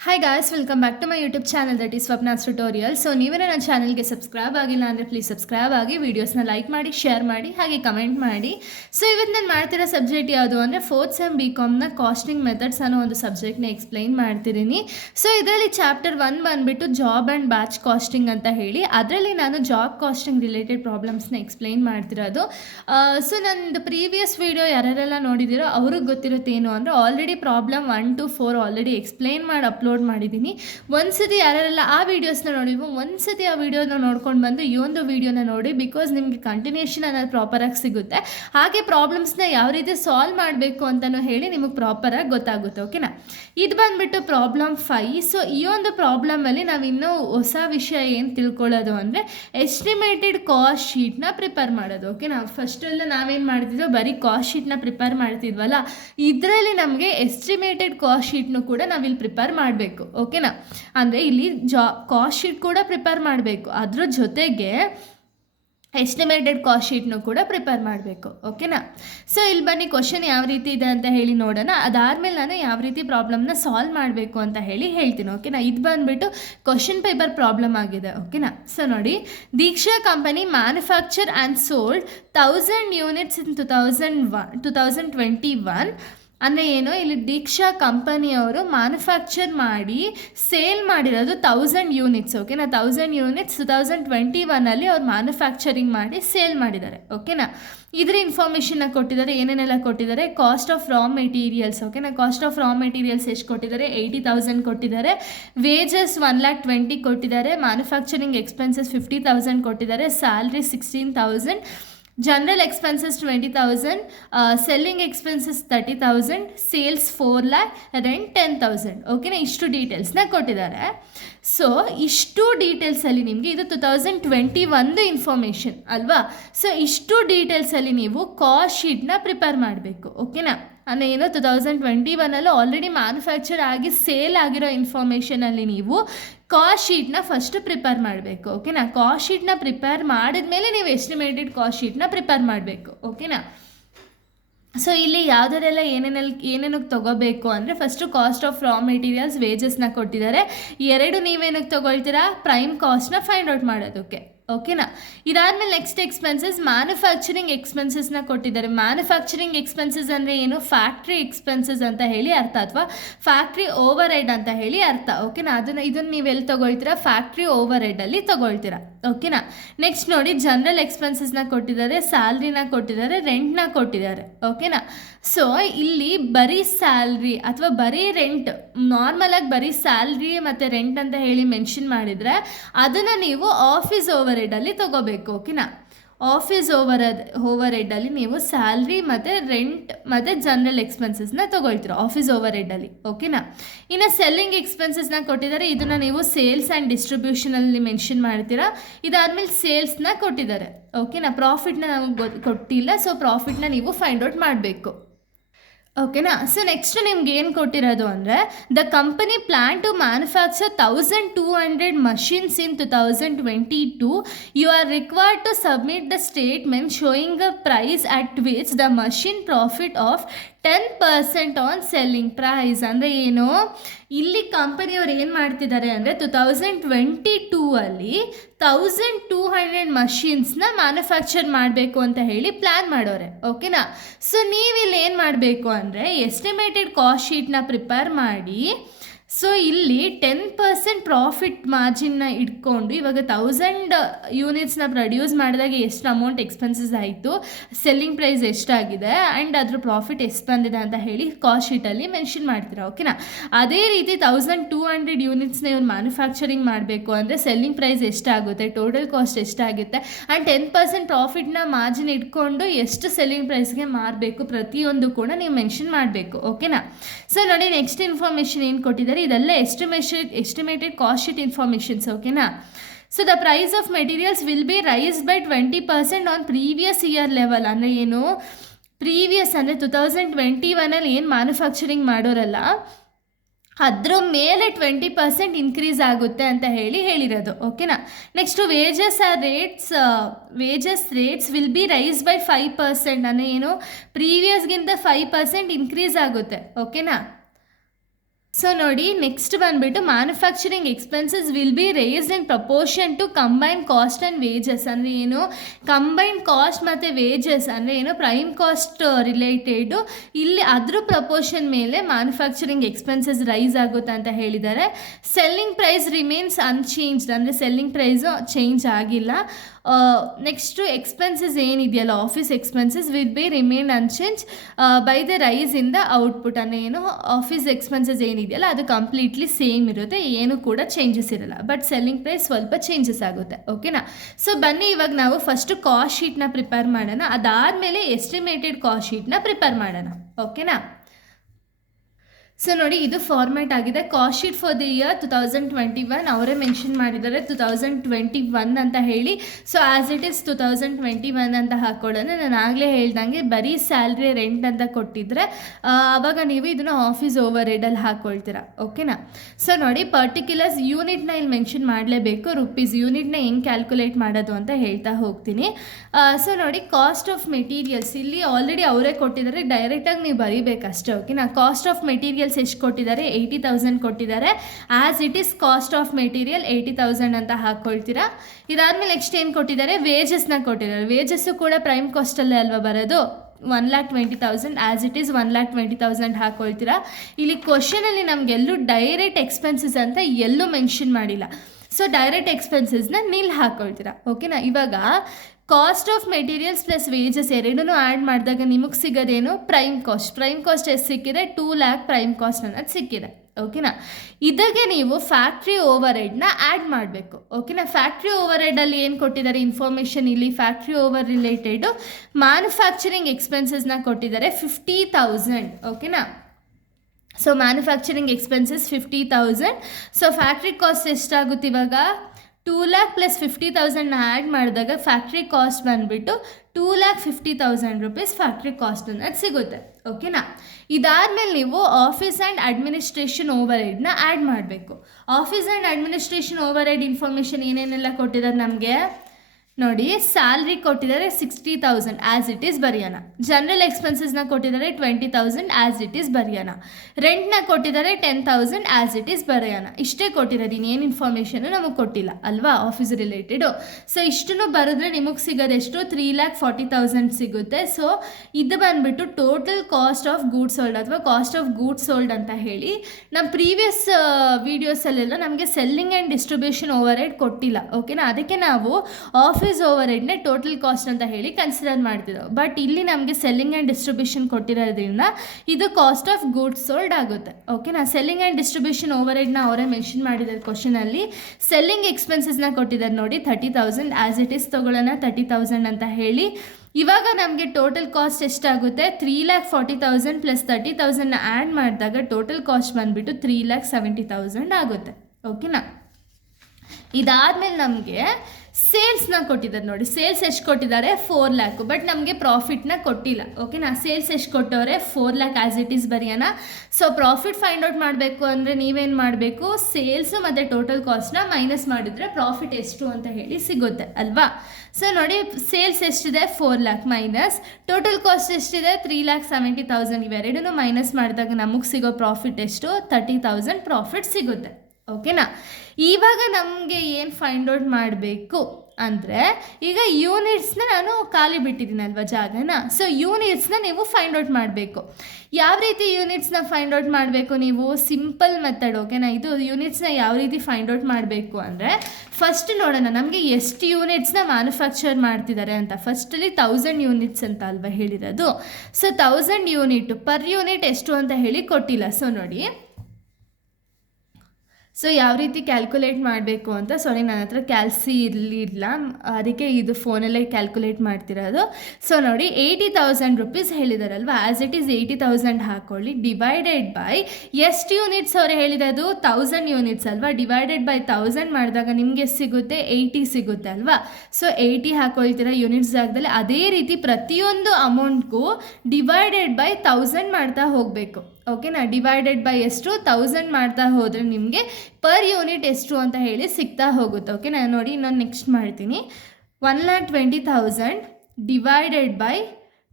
Hi guys, welcome back to my YouTube channel that is Swapna's tutorial. So ನೀವೇ ನನ್ನ ಚಾನಲ್ಗೆ subscribe ಆಗಿಲ್ಲ ಅಂದರೆ ಪ್ಲೀಸ್ ಸಬ್ಸ್ಕ್ರೈಬ್ ಆಗಿ, ವೀಡಿಯೋಸ್ನ ಲೈಕ್ ಮಾಡಿ, ಶೇರ್ ಮಾಡಿ, ಹಾಗೆ ಕಮೆಂಟ್ ಮಾಡಿ. ಸೊ ಇವತ್ತು ನಾನು ಮಾಡ್ತಿರೋ ಸಬ್ಜೆಕ್ಟ್ ಯಾವುದು ಅಂದರೆ ಫೋರ್ತ್ ಸೆಮ್ BComನ ಕಾಸ್ಟಿಂಗ್ ಮೆಥಡ್ಸ್ ಅನ್ನೋ ಒಂದು ಸಬ್ಜೆಕ್ಟ್ನ ಎಕ್ಸ್ಪ್ಲೈನ್ ಮಾಡ್ತಿದ್ದೀನಿ. ಸೊ ಇದರಲ್ಲಿ ಚಾಪ್ಟರ್ 1 ಬಂದುಬಿಟ್ಟು ಜಾಬ್ ಆ್ಯಂಡ್ ಬ್ಯಾಚ್ ಕಾಸ್ಟಿಂಗ್ ಅಂತ ಹೇಳಿ, ಅದರಲ್ಲಿ ನಾನು ಜಾಬ್ ಕಾಸ್ಟಿಂಗ್ ರಿಲೇಟೆಡ್ ಪ್ರಾಬ್ಲಮ್ಸ್ನ ಎಕ್ಸ್ಪ್ಲೈನ್ ಮಾಡ್ತಿರೋದು. ಸೊ ನಂದು ಪ್ರೀವಿಯಸ್ ವೀಡಿಯೋ ಯಾರ್ಯಾರೆಲ್ಲ ನೋಡಿದ್ದೀರೋ ಅವ್ರಿಗೆ ಗೊತ್ತಿರುತ್ತೇನು ಅಂದರೆ already problem 1 to 4 already explain ಮಾಡಿ ಅಪ್ಲೋಡ್ ಮಾಡಿದ್ದೀನಿ. ಒಂದ್ಸತಿ ಯಾರೆಲ್ಲ ಆ ವಿಡಿಯೋಸ್ನ ನೋಡಿದ್ವು, ಒಂದ್ಸತಿ ಆ ವಿಡಿಯೋನ ನೋಡ್ಕೊಂಡು ಬಂದು ಈ ಒಂದು ವಿಡಿಯೋನ ನೋಡಿ, ಬಿಕಾಸ್ ನಿಮಗೆ ಕಂಟಿನ್ಯೂಷನ್ ಅನ್ನೋದು ಪ್ರಾಪರಾಗಿ ಸಿಗುತ್ತೆ. ಹಾಗೆ ಪ್ರಾಬ್ಲಮ್ಸ್ನ ಯಾವ ರೀತಿ ಸಾಲ್ವ್ ಮಾಡಬೇಕು ಅಂತಲೂ ಹೇಳಿ ನಿಮಗೆ ಪ್ರಾಪರಾಗಿ ಗೊತ್ತಾಗುತ್ತೆ. ಓಕೆನಾ? ಇದು ಬಂದುಬಿಟ್ಟು ಪ್ರಾಬ್ಲಮ್ 5. ಸೊ ಈ ಒಂದು ಪ್ರಾಬ್ಲಮಲ್ಲಿ ನಾವು ಇನ್ನೂ ಹೊಸ ವಿಷಯ ಏನು ತಿಳ್ಕೊಳ್ಳೋದು ಅಂದರೆ ಎಸ್ಟಿಮೇಟೆಡ್ ಕಾಸ್ಟ್ ಶೀಟ್ನ ಪ್ರಿಪೇರ್ ಮಾಡೋದು. ಓಕೆನಾ? ಫಸ್ಟೆಲ್ಲ ನಾವೇನು ಮಾಡ್ತಿದ್ವೋ ಬರೀ ಕಾಸ್ಟ್ ಶೀಟ್ನ ಪ್ರಿಪೇರ್ ಮಾಡ್ತಿದ್ವಲ್ಲ, ಇದರಲ್ಲಿ ನಮಗೆ ಎಸ್ಟಿಮೇಟೆಡ್ ಕಾಸ್ಟ್ ಶೀಟ್ನು ಕೂಡ ನಾವಿಲ್ಲಿ ಪ್ರಿಪೇರ್ ಮಾಡಬೇಕು. ಓಕೆನಾ? ಅಂದರೆ ಇಲ್ಲಿ ಕಾಸ್ಟ್ ಶೀಟ್ ಕೂಡ ಪ್ರಿಪೇರ್ ಮಾಡಬೇಕು, ಅದ್ರ ಜೊತೆಗೆ ಎಸ್ಟಿಮೇಟೆಡ್ ಕಾಸ್ಟ್ ಶೀಟ್ನು ಕೂಡ ಪ್ರಿಪೇರ್ ಮಾಡಬೇಕು. ಓಕೆನಾ? ಸೊ ಇಲ್ಲಿ ಬನ್ನಿ, ಕ್ವಶನ್ ಯಾವ ರೀತಿ ಇದೆ ಅಂತ ಹೇಳಿ ನೋಡೋಣ. ಅದಾದಮೇಲೆ ನಾನು ಯಾವ ರೀತಿ ಪ್ರಾಬ್ಲಮ್ನ ಸಾಲ್ವ್ ಮಾಡಬೇಕು ಅಂತ ಹೇಳಿ ಹೇಳ್ತೀನಿ. ಓಕೆನಾ? ಇದು ಬಂದುಬಿಟ್ಟು ಕ್ವಶನ್ ಪೇಪರ್ ಪ್ರಾಬ್ಲಮ್ ಆಗಿದೆ. ಓಕೆನಾ? ಸೊ ನೋಡಿ, Deeksha company manufacture and sold 1000 units in 2021. ಅಂದರೆ ಏನು, ಇಲ್ಲಿ ದೀಕ್ಷಾ ಕಂಪನಿಯವರು ಮ್ಯಾನುಫ್ಯಾಕ್ಚರ್ ಮಾಡಿ ಸೇಲ್ ಮಾಡಿರೋದು 1000 ಯೂನಿಟ್ಸ್. ಓಕೆನಾ? 1000 ಯೂನಿಟ್ಸ್ 2021 ಅವ್ರು ಮ್ಯಾನುಫ್ಯಾಕ್ಚರಿಂಗ್ ಮಾಡಿ ಸೇಲ್ ಮಾಡಿದ್ದಾರೆ. ಓಕೆನಾ? ಇದ್ರ ಇನ್ಫಾರ್ಮೇಷನ್ನ ಕೊಟ್ಟಿದ್ದಾರೆ, ಏನೇನೆಲ್ಲ ಕೊಟ್ಟಿದ್ದಾರೆ. Cost of raw materials. ಓಕೆನಾ? ಕಾಸ್ಟ್ ಆಫ್ ರಾ ಮೆಟೀರಿಯಲ್ಸ್ ಎಷ್ಟು ಕೊಟ್ಟಿದ್ದಾರೆ? 80,000 ಕೊಟ್ಟಿದ್ದಾರೆ. ವೇಜಸ್ 1,20,000 ಕೊಟ್ಟಿದ್ದಾರೆ. ಮ್ಯಾನುಫ್ಯಾಕ್ಚರಿಂಗ್ ಎಕ್ಸ್ಪೆನ್ಸಸ್ 50,000 ಕೊಟ್ಟಿದ್ದಾರೆ. Salary 16,000. General expenses 20,000, selling expenses 30,000, sales 4 lakh, rent 10,000. ಓಕೆನಾ? ಇಷ್ಟು ಡೀಟೇಲ್ಸ್ನ ಕೊಟ್ಟಿದ್ದಾರೆ. ಸೊ ಇಷ್ಟು ಡೀಟೇಲ್ಸಲ್ಲಿ ನಿಮಗೆ ಇದು 2021 ಇನ್ಫಾರ್ಮೇಷನ್ ಅಲ್ವಾ? ಸೊ ಇಷ್ಟು ಡೀಟೇಲ್ಸಲ್ಲಿ ನೀವು ಕಾಸ್ಟ್ ಶೀಟ್ನ ಪ್ರಿಪೇರ್ ಮಾಡಬೇಕು. ಓಕೆನಾ? ಅಂದರೆ ಏನು, 2021 ಆಲ್ರೆಡಿ ಮ್ಯಾನುಫ್ಯಾಕ್ಚರ್ ಆಗಿ ಸೇಲ್ ಆಗಿರೋ ಇನ್ಫಾರ್ಮೇಷನಲ್ಲಿ ನೀವು ಕಾಸ್ಟ್ ಶೀಟ್ನ ಫಸ್ಟು ಪ್ರಿಪೇರ್ ಮಾಡಬೇಕು. ಓಕೆನಾ? ಕಾಸ್ಟ್ ಶೀಟ್ನ ಪ್ರಿಪೇರ್ ಮಾಡಿದ್ಮೇಲೆ ನೀವು ಎಸ್ಟಿಮೇಟೆಡ್ ಕಾಸ್ಟ್ ಶೀಟ್ನ ಪ್ರಿಪೇರ್ ಮಾಡಬೇಕು. ಓಕೆನಾ? ಸೊ ಇಲ್ಲಿ ಯಾವುದರೆಲ್ಲ ಏನೇನಕ್ಕೆ ತೊಗೋಬೇಕು ಅಂದರೆ first cost of raw materials, ವೇಜಸ್ನ ಕೊಟ್ಟಿದ್ದಾರೆ. ಎರಡು ನೀವೇನಕ್ಕೆ ತೊಗೊಳ್ತೀರಾ? ಪ್ರೈಮ್ ಕಾಸ್ಟ್ನ ಫೈಂಡ್ ಔಟ್ ಮಾಡೋದಕ್ಕೆ. ಓಕೆನಾ? ಇದಾದಮೇಲೆ ನೆಕ್ಸ್ಟ್ ಎಕ್ಸ್ಪೆನ್ಸಸ್, ಮ್ಯಾನುಫ್ಯಾಕ್ಚರಿಂಗ್ ಎಕ್ಸ್ಪೆನ್ಸಸ್ನ ಕೊಟ್ಟಿದ್ದಾರೆ. ಮ್ಯಾನುಫ್ಯಾಕ್ಚರಿಂಗ್ ಎಕ್ಸ್ಪೆನ್ಸಸ್ ಅಂದರೆ ಏನು? ಫ್ಯಾಕ್ಟ್ರಿ ಎಕ್ಸ್ಪೆನ್ಸಸ್ ಅಂತ ಹೇಳಿ ಅರ್ಥ, ಅಥವಾ ಫ್ಯಾಕ್ಟ್ರಿ ಓವರ್ ಹೆಡ್ ಅಂತ ಹೇಳಿ ಅರ್ಥ. ಓಕೆನಾ? ಇದನ್ನು ನೀವೆಲ್ಲಿ ತೊಗೊಳ್ತೀರಾ? Factory over ಹೆಡ್ಡಲ್ಲಿ ತೊಗೊಳ್ತೀರಾ. ಓಕೆನಾ? ನೆಕ್ಸ್ಟ್ ನೋಡಿ, ಜನರಲ್ ಎಕ್ಸ್ಪೆನ್ಸಸ್ನ ಕೊಟ್ಟಿದ್ದಾರೆ, ಸ್ಯಾಲ್ರಿನ ಕೊಟ್ಟಿದ್ದಾರೆ, ರೆಂಟ್ನ ಕೊಟ್ಟಿದ್ದಾರೆ. ಓಕೆನಾ? ಸೊ ಇಲ್ಲಿ ಬರೀ ಸ್ಯಾಲ್ರಿ ಅಥವಾ ಬರೀ ರೆಂಟ್, ನಾರ್ಮಲಾಗಿ ಬರೀ ಸ್ಯಾಲ್ರಿ ಮತ್ತು ರೆಂಟ್ ಅಂತ ಹೇಳಿ ಮೆನ್ಷನ್ ಮಾಡಿದರೆ ಅದನ್ನು ನೀವು ಆಫೀಸ್ ಓವರ್ ಹೆಡ್ಡಲ್ಲಿ ತೊಗೋಬೇಕು. ಓಕೆನಾ? ಆಫೀಸ್ ಓವರ್ ಹೆಡ್ಡಲ್ಲಿ ನೀವು ಸ್ಯಾಲ್ರಿ ಮತ್ತು ರೆಂಟ್ ಮತ್ತು ಜನರಲ್ ಎಕ್ಸ್ಪೆನ್ಸಸ್ನ ತೊಗೊಳ್ತೀರ ಆಫೀಸ್ ಓವರ್ ಹೆಡ್ಡಲ್ಲಿ. ಓಕೆನಾ? ಇನ್ನು ಸೆಲ್ಲಿಂಗ್ ಎಕ್ಸ್ಪೆನ್ಸಸ್ನ ಕೊಟ್ಟಿದ್ದಾರೆ, ಇದನ್ನು ನೀವು ಸೇಲ್ಸ್ ಆ್ಯಂಡ್ ಡಿಸ್ಟ್ರಿಬ್ಯೂಷನಲ್ಲಿ ಮೆನ್ಷನ್ ಮಾಡ್ತೀರಾ. ಇದಾದಮೇಲೆ ಸೇಲ್ಸ್ನ ಕೊಟ್ಟಿದ್ದಾರೆ. ಓಕೆನಾ? ಪ್ರಾಫಿಟ್ನ ನಮಗೆ ಕೊಟ್ಟಿಲ್ಲ, ಸೊ ಪ್ರಾಫಿಟ್ನ ನೀವು ಫೈಂಡ್ ಔಟ್ ಮಾಡಬೇಕು. ಓಕೆನಾ? ಸೊ ನೆಕ್ಸ್ಟ್ ನಿಮ್ಗೆ ಏನು ಕೊಟ್ಟಿರೋದು ಅಂದರೆ the company plan to manufacture 1,200 machines in 2022. You are required to submit the statement showing a price at which the machine profit of 10% on selling price. ಅಂದರೆ ಏನು, ಇಲ್ಲಿ ಕಂಪನಿಯವ್ರು ಏನು ಮಾಡ್ತಿದ್ದಾರೆ ಅಂದರೆ 2022 1,200 ಮಷಿನ್ಸ್ನ ಮ್ಯಾನುಫ್ಯಾಕ್ಚರ್ ಮಾಡಬೇಕು ಅಂತ ಹೇಳಿ ಪ್ಲ್ಯಾನ್ ಮಾಡೋರೆ. ಓಕೆನಾ? ಸೊ ನೀವಿಲ್ಲಿ ಏನು ಮಾಡಬೇಕು ಅಂದರೆ ಎಸ್ಟಿಮೇಟೆಡ್ ಕಾಸ್ಟ್ ಶೀಟ್ನ ಪ್ರಿಪೇರ್ ಮಾಡಿ, ಸೊ ಇಲ್ಲಿ 10% ಪ್ರಾಫಿಟ್ ಮಾರ್ಜಿನ್ನ ಇಟ್ಕೊಂಡು ಇವಾಗ 1000 ಯೂನಿಟ್ಸ್ನ ಪ್ರೊಡ್ಯೂಸ್ ಮಾಡಿದಾಗ ಎಷ್ಟು ಅಮೌಂಟ್ ಎಕ್ಸ್ಪೆನ್ಸಸ್ ಆಯಿತು, ಸೆಲ್ಲಿಂಗ್ ಪ್ರೈಸ್ ಎಷ್ಟಾಗಿದೆ ಆ್ಯಂಡ್ ಅದ್ರ ಪ್ರಾಫಿಟ್ ಎಷ್ಟು ಬಂದಿದೆ ಅಂತ ಹೇಳಿ ಕಾಸ್ಟ್ ಶೀಟಲ್ಲಿ ಮೆನ್ಷನ್ ಮಾಡ್ತೀರಾ. ಓಕೆನಾ? ಅದೇ ರೀತಿ 1,200 ಯೂನಿಟ್ಸ್ನ ಇವ್ರು ಮ್ಯಾನುಫ್ಯಾಕ್ಚರಿಂಗ್ ಮಾಡಬೇಕು ಅಂದರೆ ಸೆಲ್ಲಿಂಗ್ ಪ್ರೈಸ್ ಎಷ್ಟಾಗುತ್ತೆ, ಟೋಟಲ್ ಕಾಸ್ಟ್ ಎಷ್ಟಾಗುತ್ತೆ ಆ್ಯಂಡ್ 10% ಪ್ರಾಫಿಟ್ನ ಮಾರ್ಜಿನ್ ಇಟ್ಕೊಂಡು ಎಷ್ಟು ಸೆಲ್ಲಿಂಗ್ ಪ್ರೈಸ್ಗೆ ಮಾರಬೇಕು ಪ್ರತಿಯೊಂದು ಕೂಡ ನೀವು ಮೆನ್ಷನ್ ಮಾಡಬೇಕು. ಓಕೆನಾ? ಸೊ ನೋಡಿ, ನೆಕ್ಸ್ಟ್ ಇನ್ಫಾರ್ಮೇಷನ್ ಏನು ಕೊಟ್ಟಿದ್ದಾರೆ, ಇದೆಲ್ಲ ಎಸ್ಟಿಮೇಟೆಡ್ ಕಾಸ್ಟ್ ಶೀಟ್ ಇನ್ಫಾರ್ಮೇಷನ್ಸ್. ಓಕೆನಾ? So the price of materials will be raised by 20% on previous year level. ಅಂದರೆ ಏನು, ಪ್ರೀವಿಯಸ್ ಅಂದರೆ 2021 ಏನು ಮ್ಯಾನುಫ್ಯಾಕ್ಚರಿಂಗ್ ಮಾಡೋರಲ್ಲ ಅದ್ರ ಮೇಲೆ 20% ಇನ್ಕ್ರೀಸ್ ಆಗುತ್ತೆ ಅಂತ ಹೇಳಿರೋದು. ಓಕೆನಾ? Next wages rates will be rise by 5%. ಅಂದರೆ ಏನು, ಪ್ರೀವಿಯಸ್ಗಿಂತ 5% ಇನ್ಕ್ರೀಸ್ ಆಗುತ್ತೆ. ಓಕೆನಾ? ಸೊ ನೋಡಿ, ನೆಕ್ಸ್ಟ್ ಬಂದುಬಿಟ್ಟು manufacturing expenses will be raised in proportion to combine cost and wages. ಅಂದರೆ ಏನು, ಕಂಬೈನ್ ಕಾಸ್ಟ್ ಮತ್ತು ವೇಜಸ್ ಅಂದರೆ ಏನು, ಪ್ರೈಮ್ ಕಾಸ್ಟ್ ರಿಲೇಟೆಡು ಇಲ್ಲಿ ಅದ್ರ ಪ್ರಪೋರ್ಷನ್ ಮೇಲೆ ಮ್ಯಾನುಫ್ಯಾಕ್ಚರಿಂಗ್ ಎಕ್ಸ್ಪೆನ್ಸಸ್ ರೈಸ್ ಆಗುತ್ತೆ ಅಂತ ಹೇಳಿದ್ದಾರೆ. ಸೆಲ್ಲಿಂಗ್ ಪ್ರೈಸ್ ರಿಮೇನ್ಸ್ ಅನ್ಚೇಂಜ್ಡ್, ಅಂದರೆ ಸೆಲ್ಲಿಂಗ್ ಪ್ರೈಸು ಚೇಂಜ್ ಆಗಿಲ್ಲ. ನೆಕ್ಸ್ಟು ಎಕ್ಸ್ಪೆನ್ಸಸ್ ಏನಿದೆಯಲ್ಲ, office expenses will be remain unchange by the rise in the output. ಅಂದರೆ ಏನು, ಆಫೀಸ್ ಎಕ್ಸ್ಪೆನ್ಸಸ್ ಏನಿದೆಯಲ್ಲ ಅದು ಕಂಪ್ಲೀಟ್ಲಿ ಸೇಮ್ ಇರುತ್ತೆ, ಏನು ಕೂಡ ಚೇಂಜಸ್ ಇರಲ್ಲ. ಬಟ್ ಸೆಲ್ಲಿಂಗ್ ಪ್ರೈಸ್ ಸ್ವಲ್ಪ ಚೇಂಜಸ್ ಆಗುತ್ತೆ. ಓಕೆನಾ. ಸೊ ಬನ್ನಿ ಇವಾಗ ನಾವು ಫಸ್ಟು ಕಾಸ್ಟ್ ಶೀಟ್ನ ಪ್ರಿಪೇರ್ ಮಾಡೋಣ, ಅದಾದಮೇಲೆ ಎಸ್ಟಿಮೇಟೆಡ್ ಕಾಸ್ಟ್ ಶೀಟ್ನ ಪ್ರಿಪೇರ್ ಮಾಡೋಣ. ಓಕೆನಾ. ಸೊ ನೋಡಿ, ಇದು ಫಾರ್ಮ್ಯಾಟ್ ಆಗಿದೆ. Cost sheet for the year 2021 ಅವರೇ ಮೆನ್ಷನ್ ಮಾಡಿದ್ದಾರೆ 2021 ಅಂತ ಹೇಳಿ. ಸೊ ಆ್ಯಸ್ ಇಟ್ ಈಸ್ 2021 ಅಂತ ಹಾಕ್ಕೊಳ್ಳೋಣ. ನಾನು ಆಗಲೇ ಹೇಳ್ದಂಗೆ ಬರೀ ಸ್ಯಾಲ್ರಿ ರೆಂಟ್ ಅಂತ ಕೊಟ್ಟಿದ್ರೆ ಆವಾಗ ನೀವು ಇದನ್ನು ಆಫೀಸ್ ಓವರ್ ಹೆಡಲ್ಲಿ ಹಾಕ್ಕೊಳ್ತೀರಾ. ಓಕೆನಾ. ಸೊ ನೋಡಿ, ಪರ್ಟಿಕ್ಯುಲರ್ಸ್ ಯೂನಿಟ್ನ ಇಲ್ಲಿ ಮೆನ್ಷನ್ ಮಾಡಲೇಬೇಕು. ರುಪೀಸ್ ಯೂನಿಟ್ನ ಹೆಂಗೆ ಕ್ಯಾಲ್ಕುಲೇಟ್ ಮಾಡೋದು ಅಂತ ಹೇಳ್ತಾ ಹೋಗ್ತೀನಿ. ಸೊ ನೋಡಿ, ಕಾಸ್ಟ್ ಆಫ್ ಮೆಟೀರಿಯಲ್ಸ್ ಇಲ್ಲಿ ಆಲ್ರೆಡಿ ಅವರೇ ಕೊಟ್ಟಿದ್ದಾರೆ, ಡೈರೆಕ್ಟಾಗಿ ನೀವು ಬರೀಬೇಕಷ್ಟೇ. ಓಕೆನಾ. ಕಾಸ್ಟ್ ಆಫ್ ಮೆಟೀರಿಯಲ್ಸ್ ಎಷ್ಟು ಕೊಟ್ಟಿದ್ದಾರೆ, 80,000 ಕೊಟ್ಟಿದ್ದಾರೆ. As it is cost of material 80,000 ಅಂತ ಹಾಕ್ಕೊಳ್ತೀರಾ. ಇದಾದಮೇಲೆ ನೆಕ್ಸ್ಟ್ ಏನು ಕೊಟ್ಟಿದ್ದಾರೆ, ವೇಜಸ್ನ ಕೊಟ್ಟಿದ್ದಾರೆ. ವೇಜಸ್ಸು ಕೂಡ ಪ್ರೈಮ್ ಕಾಸ್ಟಲ್ಲೇ ಅಲ್ವಾ ಬರೋದು, 1,20,000 ಆ್ಯಸ್ ಇಟ್ ಈಸ್ 1,20,000 ಹಾಕ್ಕೊಳ್ತೀರಾ. ಇಲ್ಲಿ ಕ್ವಶನಲ್ಲಿ ನಮಗೆಲ್ಲೂ ಡೈರೆಕ್ಟ್ ಎಕ್ಸ್ಪೆನ್ಸಸ್ ಅಂತ ಎಲ್ಲೂ ಮೆನ್ಷನ್ ಮಾಡಿಲ್ಲ. ಸೊ ಡೈರೆಕ್ಟ್ ಎಕ್ಸ್ಪೆನ್ಸಸ್ನ ನೀಲ್ ಹಾಕ್ಕೊಳ್ತೀರಾ. ಓಕೆನಾ. ಇವಾಗ cost of materials plus wages ಎರಡೂ ಆ್ಯಡ್ ಮಾಡಿದಾಗ ನಿಮಗೆ ಸಿಗೋದೇನು, ಪ್ರೈಮ್ ಕಾಸ್ಟ್. ಪ್ರೈಮ್ ಕಾಸ್ಟ್ ಎಷ್ಟು ಸಿಕ್ಕಿದೆ, 2 lakh ಪ್ರೈಮ್ ಕಾಸ್ಟ್ ಅನ್ನೋದು ಸಿಕ್ಕಿದೆ. ಓಕೆನಾ. ಇದಕ್ಕೆ ನೀವು ಫ್ಯಾಕ್ಟ್ರಿ ಓವರ್ ಹೆಡ್ನ ಆ್ಯಡ್ ಮಾಡಬೇಕು. ಓಕೆನಾ. ಫ್ಯಾಕ್ಟ್ರಿ ಓವರ್ ಹೆಡಲ್ಲಿ ಏನು ಕೊಟ್ಟಿದ್ದಾರೆ ಇನ್ಫಾರ್ಮೇಷನ್, ಇಲ್ಲಿ ಫ್ಯಾಕ್ಟ್ರಿ ಓವರ್ ರಿಲೇಟೆಡು ಮ್ಯಾನುಫ್ಯಾಕ್ಚರಿಂಗ್ ಎಕ್ಸ್ಪೆನ್ಸಸ್ನ ಕೊಟ್ಟಿದ್ದಾರೆ 50,000. ಓಕೆನಾ. So manufacturing expenses 50,000. So factory cost ಎಷ್ಟಾಗುತ್ತೆ ಇವಾಗ, 2 lakh ಪ್ಲಸ್ 50,000ನ ಆ್ಯಡ್ ಮಾಡಿದಾಗ ಫ್ಯಾಕ್ಟ್ರಿ ಕಾಸ್ಟ್ ಬಂದುಬಿಟ್ಟು 2,50,000 rupees ಫ್ಯಾಕ್ಟ್ರಿ ಕಾಸ್ಟ್ ಅನ್ನೋದು ಸಿಗುತ್ತೆ. ಓಕೆನಾ. ಇದಾದಮೇಲೆ ನೀವು ಆಫೀಸ್ ಆ್ಯಂಡ್ ಅಡ್ಮಿನಿಸ್ಟ್ರೇಷನ್ ಓವರ್ ಹೆಡ್ನ ಆ್ಯಡ್ ಮಾಡಬೇಕು. Office and administration overhead information ಏನೇನೆಲ್ಲ ಕೊಟ್ಟಿದ್ದಾರೆ ನಮಗೆ ನೋಡಿ. ಸ್ಯಾಲ್ರಿ ಕೊಟ್ಟಿದ್ದಾರೆ 60,000 ಆ್ಯಸ್ ಇಟ್ ಈಸ್ ಬರೆಯೋಣ. ಜನರಲ್ ಎಕ್ಸ್ಪೆನ್ಸಸ್ನ ಕೊಟ್ಟಿದ್ದಾರೆ 20,000 ಆ್ಯಸ್ ಇಟ್ ಈಸ್ ಬರೆಯೋಣ. ರೆಂಟ್ನ ಕೊಟ್ಟಿದ್ದಾರೆ 10,000 ಆ್ಯಸ್ ಇಟ್ ಈಸ್ ಬರೆಯೋಣ. ಇಷ್ಟೇ ಕೊಟ್ಟಿರೋದು, ಇನ್ನೇನು ಇನ್ಫಾರ್ಮೇಷನು ನಮಗೆ ಕೊಟ್ಟಿಲ್ಲ ಅಲ್ವಾ ಆಫೀಸ್ ರಿಲೇಟೆಡು. ಸೊ ಇಷ್ಟನ್ನು ಬರೆದ್ರೆ ನಿಮಗೆ ಸಿಗೋದೆಷ್ಟು, 3,40,000 ಸಿಗುತ್ತೆ. ಸೊ ಇದು ಬಂದುಬಿಟ್ಟು total cost of goods sold ಅಥವಾ ಕಾಸ್ಟ್ ಆಫ್ ಗೂಡ್ಸ್ ಸೋಲ್ಡ್ ಅಂತ ಹೇಳಿ. ನಮ್ಮ ಪ್ರೀವಿಯಸ್ ವೀಡಿಯೋಸಲ್ಲೆಲ್ಲ ನಮಗೆ selling and distribution over head ಕೊಟ್ಟಿಲ್ಲ. ಓಕೆನಾ. ಅದಕ್ಕೆ ನಾವು ಆಫೀಸ್ ಓವರ್ ಹೆಡ್ನೇ ಟೋಟಲ್ ಕಾಸ್ಟ್ ಅಂತ ಹೇಳಿ ಕನ್ಸಿಡರ್ ಮಾಡ್ತಿದ್ದೆವು. ಬಟ್ ಇಲ್ಲಿ ನಮಗೆ ಸೆಲ್ಲಿಂಗ್ ಆ್ಯಂಡ್ ಡಿಸ್ಟ್ರಿಬ್ಯೂಷನ್ ಕೊಟ್ಟಿರೋದ್ರಿಂದ ಇದು ಕಾಸ್ಟ್ ಆಫ್ ಗೂಡ್ಸ್ ಸೋಲ್ಡ್ ಆಗುತ್ತೆ. ಓಕೆನಾ. ಸೆಲ್ಲಿಂಗ್ ಆ್ಯಂಡ್ ಡಿಸ್ಟ್ರಿಬ್ಯೂಷನ್ ಓವರ್ ಹೆಡ್ನ ಅವರೇ ಮೆನ್ಷನ್ ಮಾಡಿದ್ದಾರೆ ಕ್ವಶನಲ್ಲಿ. ಸೆಲ್ಲಿಂಗ್ ಎಕ್ಸ್ಪೆನ್ಸಸ್ನ ಕೊಟ್ಟಿದ್ದಾರೆ ನೋಡಿ 30,000 ಆ್ಯಸ್ ಇಟ್ ಈಸ್ ತೊಗೊಳ್ಳೋಣ 30,000 ಅಂತ ಹೇಳಿ. ಇವಾಗ ನಮಗೆ ಟೋಟಲ್ ಕಾಸ್ಟ್ ಎಷ್ಟಾಗುತ್ತೆ, 3,40,000 ಪ್ಲಸ್ 30,000ನ ಆ್ಯಡ್ ಮಾಡಿದಾಗ ಟೋಟಲ್ ಕಾಸ್ಟ್ ಬಂದುಬಿಟ್ಟು 3,70,000 ಆಗುತ್ತೆ. ಓಕೆನಾ. ಇದಾದಮೇಲೆ ನಮಗೆ ಸೇಲ್ಸ್ನ ಕೊಟ್ಟಿದ್ದಾರೆ ನೋಡಿ. ಸೇಲ್ಸ್ ಎಷ್ಟು ಕೊಟ್ಟಿದ್ದಾರೆ, 4 lakh. ಬಟ್ ನಮಗೆ ಪ್ರಾಫಿಟ್ನ ಕೊಟ್ಟಿಲ್ಲ. ಓಕೆನಾ. ಸೇಲ್ಸ್ ಎಷ್ಟು ಕೊಟ್ಟವ್ರೆ, 4 lakh ಆ್ಯಸ್ ಇಟ್ ಈಸ್ ಬರೆಯೋಣ. ಸೊ ಪ್ರಾಫಿಟ್ ಫೈಂಡ್ ಔಟ್ ಮಾಡಬೇಕು ಅಂದರೆ ನೀವೇನು ಮಾಡಬೇಕು, ಸೇಲ್ಸು ಮತ್ತು ಟೋಟಲ್ ಕಾಸ್ಟ್ನ ಮೈನಸ್ ಮಾಡಿದರೆ ಪ್ರಾಫಿಟ್ ಎಷ್ಟು ಅಂತ ಹೇಳಿ ಸಿಗುತ್ತೆ ಅಲ್ವಾ. ಸೊ ನೋಡಿ, ಸೇಲ್ಸ್ ಎಷ್ಟಿದೆ 4 lakh ಮೈನಸ್ ಟೋಟಲ್ ಕಾಸ್ಟ್ ಎಷ್ಟಿದೆ 3,70,000. ಇವೆರಡೂ ಮೈನಸ್ ಮಾಡಿದಾಗ ನಮಗೆ ಸಿಗೋ ಪ್ರಾಫಿಟ್ ಎಷ್ಟು, 30,000 ಪ್ರಾಫಿಟ್ ಸಿಗುತ್ತೆ. ಓಕೆನಾ. ಇವಾಗ ನಮಗೆ ಏನು ಫೈಂಡ್ ಔಟ್ ಮಾಡಬೇಕು ಅಂದರೆ, ಈಗ ಯೂನಿಟ್ಸ್ನ ನಾನು ಖಾಲಿ ಬಿಟ್ಟಿದ್ದೀನಲ್ವ ಜಾಗನ. ಸೊ ಯೂನಿಟ್ಸ್ನ ನೀವು ಫೈಂಡ್ ಔಟ್ ಮಾಡಬೇಕು. ಯಾವ ರೀತಿ ಯೂನಿಟ್ಸ್ನ ಫೈಂಡ್ ಔಟ್ ಮಾಡಬೇಕು, ನೀವು ಸಿಂಪಲ್ ಮೆಥಡ್. ಓಕೆನಾ. ಇದು ಯೂನಿಟ್ಸ್ನ ಯಾವ ರೀತಿ ಫೈಂಡ್ ಔಟ್ ಮಾಡಬೇಕು ಅಂದರೆ, ಫಸ್ಟ್ ನೋಡೋಣ ನಮಗೆ ಎಷ್ಟು ಯೂನಿಟ್ಸ್ನ ಮ್ಯಾನುಫ್ಯಾಕ್ಚರ್ ಮಾಡ್ತಿದ್ದಾರೆ ಅಂತ. ಫಸ್ಟಲ್ಲಿ 1000 ಯೂನಿಟ್ಸ್ ಅಂತ ಅಲ್ವಾ ಹೇಳಿರೋದು. ಸೊ 1000 ಯೂನಿಟ್ ಪರ್ ಯೂನಿಟ್ ಎಷ್ಟು ಅಂತ ಹೇಳಿ ಕೊಟ್ಟಿಲ್ಲ. ಸೊ ನೋಡಿ, ಸೊ ಯಾವ ರೀತಿ ಕ್ಯಾಲ್ಕುಲೇಟ್ ಮಾಡಬೇಕು ಅಂತ, ಸಾರಿ ನನ್ನ ಹತ್ರ ಕ್ಯಾಲ್ಸಿ ಇರಲಿಲ್ಲ, ಅದಕ್ಕೆ ಇದು ಫೋನಲ್ಲೇ ಕ್ಯಾಲ್ಕುಲೇಟ್ ಮಾಡ್ತಿರೋದು. ಸೊ ನೋಡಿ, 80,000 rupees ಹೇಳಿದಾರಲ್ವ, ಆ್ಯಸ್ ಇಟ್ ಈಸ್ 80,000 ಹಾಕ್ಕೊಳ್ಳಿ. ಡಿವೈಡೆಡ್ ಬೈ ಎಷ್ಟು ಯೂನಿಟ್ಸ್ ಅವರು ಹೇಳಿರೋದು, 1000 ಯೂನಿಟ್ಸ್ ಅಲ್ವಾ. ಡಿವೈಡೆಡ್ ಬೈ 1000 ಮಾಡಿದಾಗ ನಿಮಗೆ ಸಿಗುತ್ತೆ 80 ಸಿಗುತ್ತೆ ಅಲ್ವಾ. ಸೊ 80 ಹಾಕ್ಕೊಳ್ತೀರಾ ಯೂನಿಟ್ಸ್ ಜಾಗದಲ್ಲಿ. ಅದೇ ರೀತಿ ಪ್ರತಿಯೊಂದು ಅಮೌಂಟ್ಗೂ ಡಿವೈಡೆಡ್ ಬೈ 1000 ಮಾಡ್ತಾ ಹೋಗಬೇಕು. ಓಕೆನಾ. ಡಿವೈಡೆಡ್ ಬೈ ಎಷ್ಟು, 1000 ಮಾಡ್ತಾ ಹೋದರೆ ನಿಮಗೆ ಪರ್ ಯೂನಿಟ್ ಎಷ್ಟು ಅಂತ ಹೇಳಿ ಸಿಗ್ತಾ ಹೋಗುತ್ತೆ. ಓಕೆ. ನಾನು ನೋಡಿ ನಾನು ನೆಕ್ಸ್ಟ್ ಮಾಡ್ತೀನಿ. 1,20,000 ಡಿವೈಡೆಡ್ ಬೈ